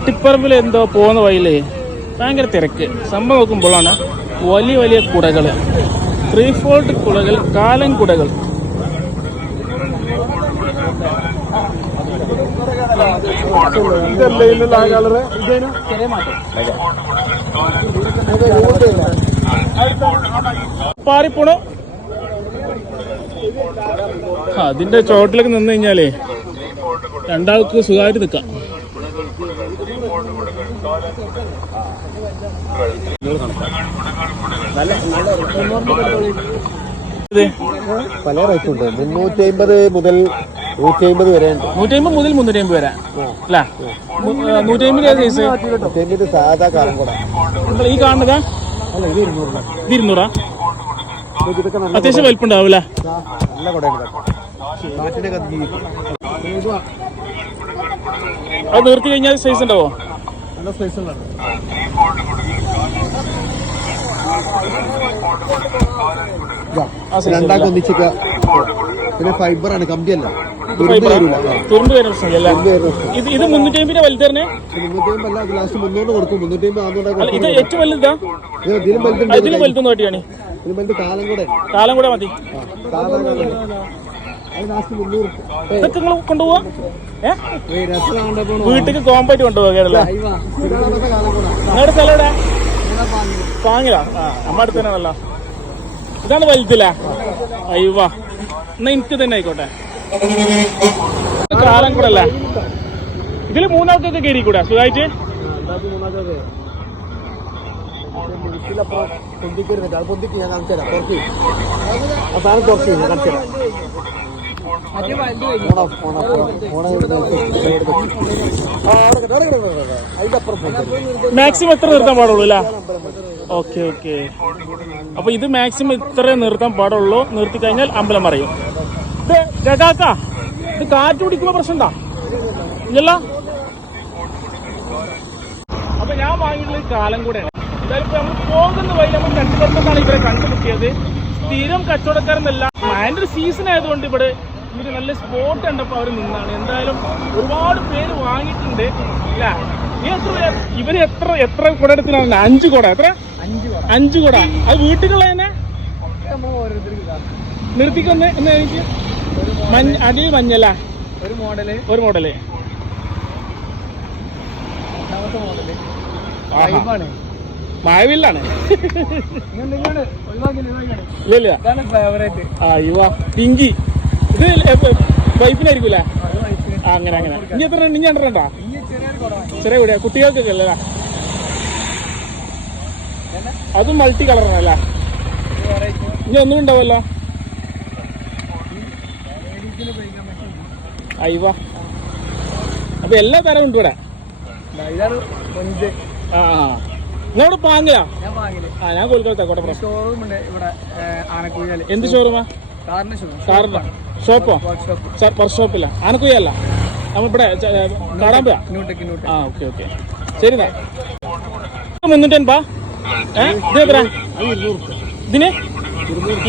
കുട്ടിപ്പറമ്പിൽ എന്തോ പോകുന്ന വഴിയിലേ ഭയങ്കര തിരക്ക്. സംഭവം നോക്കുമ്പോഴാണ് വലിയ വലിയ കുടകൾ. ത്രീ ഫോൾട്ട് കുടകൾ കാലൻ കുടകൾ. പാറിപ്പോണോ? അതിന്റെ ചോട്ടിലേക്ക് നിന്ന് കഴിഞ്ഞാലേ രണ്ടാൾക്ക് സുഖമായിട്ട് നിൽക്കാം. പല റേറ്റ് ഉണ്ട്. മുന്നൂറ്റി അമ്പത് മുതൽ നൂറ്റി അമ്പത് വരെ ഉണ്ട്. നൂറ്റി അമ്പത് മുതൽ മുന്നൂറ്റി അമ്പത് വരെ അല്ല നൂറ്റി അമ്പത് ഏത് സൈസ് നൂറ്റി അമ്പത് സാധാ കാലം കൂടെ ഈ കാണുന്നതാ? അല്ല ഇത് ഇരുന്നൂറ് ഇത് അത്യാവശ്യം വലിപ്പുണ്ടാവില്ല? നല്ല കുടയാണ് കാറ്റിനെ കത്തി അത് നിർത്തി കഴിഞ്ഞാൽ സൈസ് ഉണ്ടാവോ? നല്ല size രണ്ടാൾക്ക് ഒന്നിച്ചൊക്കെ പിന്നെ ഫൈബർ ആണ് വരുന്ന പ്രശ്നമില്ല ഇത് ഇത് മുന്നൂറ്റി അമ്പതിന്റെ വലുത് തന്നെ മുന്നൂറ്റി അല്ല ലാസ്റ്റ് മുന്നൂറ് കൊടുക്കും മുന്നൂറ്റി അമ്പത് അല്ല നാന്നൂറ് ഇത് ഏറ്റവും വലുതാ? ഇതിലും വലുതുണ്ട് ഇതിലും വലുതൊന്നും കാട്ടിയാണ്. ഇതിലും വലുത് കാലം കൂടെ. കാലം കൂടെ മതി. ഇതൊക്കെ നിങ്ങൾ കൊണ്ടുപോവാ വീട്ടിക്ക് കോമ്പായിട്ട് കൊണ്ടുപോകാ സ്ഥലം എവിടെ? പാങ്ങിലാ? ആ നമ്മ അടുത്ത് തന്നെയാണല്ലോ. ഇതാണ് വലുതില്ല അയ്യവാ. എന്നാ എനിക്ക് തന്നെ ആയിക്കോട്ടെ. കാലം കൂടെ അല്ലേ? ഇതിൽ മൂന്നാൾക്കൊക്കെ കയറി കൂടെ? സുഖമായിട്ട് പൊന്തിക്കരുത് പൊന്തിക്ക് ഞാൻ കാണിച്ചു തരാം കുറച്ച് സാധനം കുറച്ച് ഞാൻ കാണിച്ചു തരാം മാക്സിമം എത്ര നിർത്താൻ പാടുള്ളൂ അല്ലേ? ഓക്കെ ഓക്കെ അപ്പൊ ഇത് മാക്സിമം ഇത്രേ നിർത്താൻ പാടുള്ളൂ. നിർത്തി കഴിഞ്ഞാൽ അമ്പലം പറയും. ഇത് ജഗാക്ക ഇത് കാറ്റ് പിടിക്കുമ്പോ പ്രശ്നം എന്താ ഇല്ലല്ലോ? അപ്പൊ ഞാൻ വാങ്ങിയിട്ടുള്ള ഈ കാലം കൂടെയാണ് എന്തായാലും നമ്മൾ പോകുന്ന വഴി നമ്മൾ കച്ചവടത്താണ് ഇവരെ കണ്ടുമുട്ടിയത്. സ്ഥിരം കച്ചവടക്കാരെന്നല്ല മഴന്റെ ഒരു സീസൺ ആയതുകൊണ്ട് ഇവിടെ ഇവർ നല്ല സ്പോട്ട് കണ്ടപ്പോ അവർ നിന്നാണ്. എന്തായാലും ഒരുപാട് പേര് വാങ്ങിയിട്ടുണ്ട്. ഇല്ല. ഇവർ എത്ര എത്ര കുട എടുത്തിനാണ്? അഞ്ചു കുട. എത്ര? അഞ്ചു കുട. അത് വീട്ടിലുള്ള തന്നെ? നിർത്തിക്കൊന്ന് എന്ന് എനിക്ക് അടി മഞ്ഞല്ല ഒരു മോഡൽ. ഒരു മോഡൽ. മായവില്ലാണ്. ഇല്ല ഇല്ല. പിങ്കി. ഇത് വൈഫിനായിരിക്കൂല ആ അങ്ങനെ അങ്ങനെ. ഇനി എത്ര ഇനി രണ്ടെണ്ണ ചെറിയ കൂടിയാ. കുട്ടികൾക്കൊക്കെ അല്ലേ? അതും മൾട്ടി കളറാണല്ല ഇനി ഒന്നും ഉണ്ടാവല്ലോ അയ്യവ അപ്പൊ എല്ലാ തരം ഉണ്ട് ഇവിടെ? ആ ആ. പാങ്ങില. ആ ഞാൻ കോഴിക്കോട്ടെ കോട്ടപ്പുറം. ഷോറൂം ഉണ്ട് ഇവിടെ ആനക്കുഴിയാൽ. എന്ത് ഷോറൂമാ കാറിന്റെ ഷോറൂം കാറിന്റെ ഷോപ്പോ വർക്ക്ഷോപ്പ് ഷോപ്പില്ല ആനക്കുയ്യല്ല. നമ്മളിവിടെ ഇങ്ങോട്ട് ആ ഓക്കെ ഓക്കെ. ശരി എന്നാ. മുന്നൂറ്റൻപാ ഏ? ഇത് എത്ര ഇതിന്?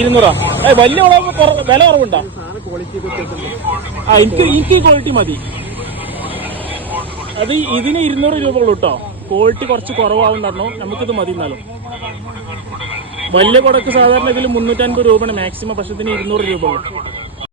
ഇരുന്നൂറാ? ഏ വലിയ വില കുറവുണ്ടോ? ആ എനിക്ക് എനിക്ക് ക്വാളിറ്റി മതി. അത് ഇതിന് ഇരുന്നൂറ് രൂപ ഉള്ളൂ കേട്ടോ ക്വാളിറ്റി കുറച്ച് കുറവാകും പറഞ്ഞു. നമുക്കിത് മതി എന്നാലും. വലിയ കുടക്ക് സാധാരണ ഇതിൽ മുന്നൂറ്റൻപത് രൂപയാണ് മാക്സിമം പക്ഷെ ഇതിന് ഇരുന്നൂറ് രൂപ ഉള്ളൂ.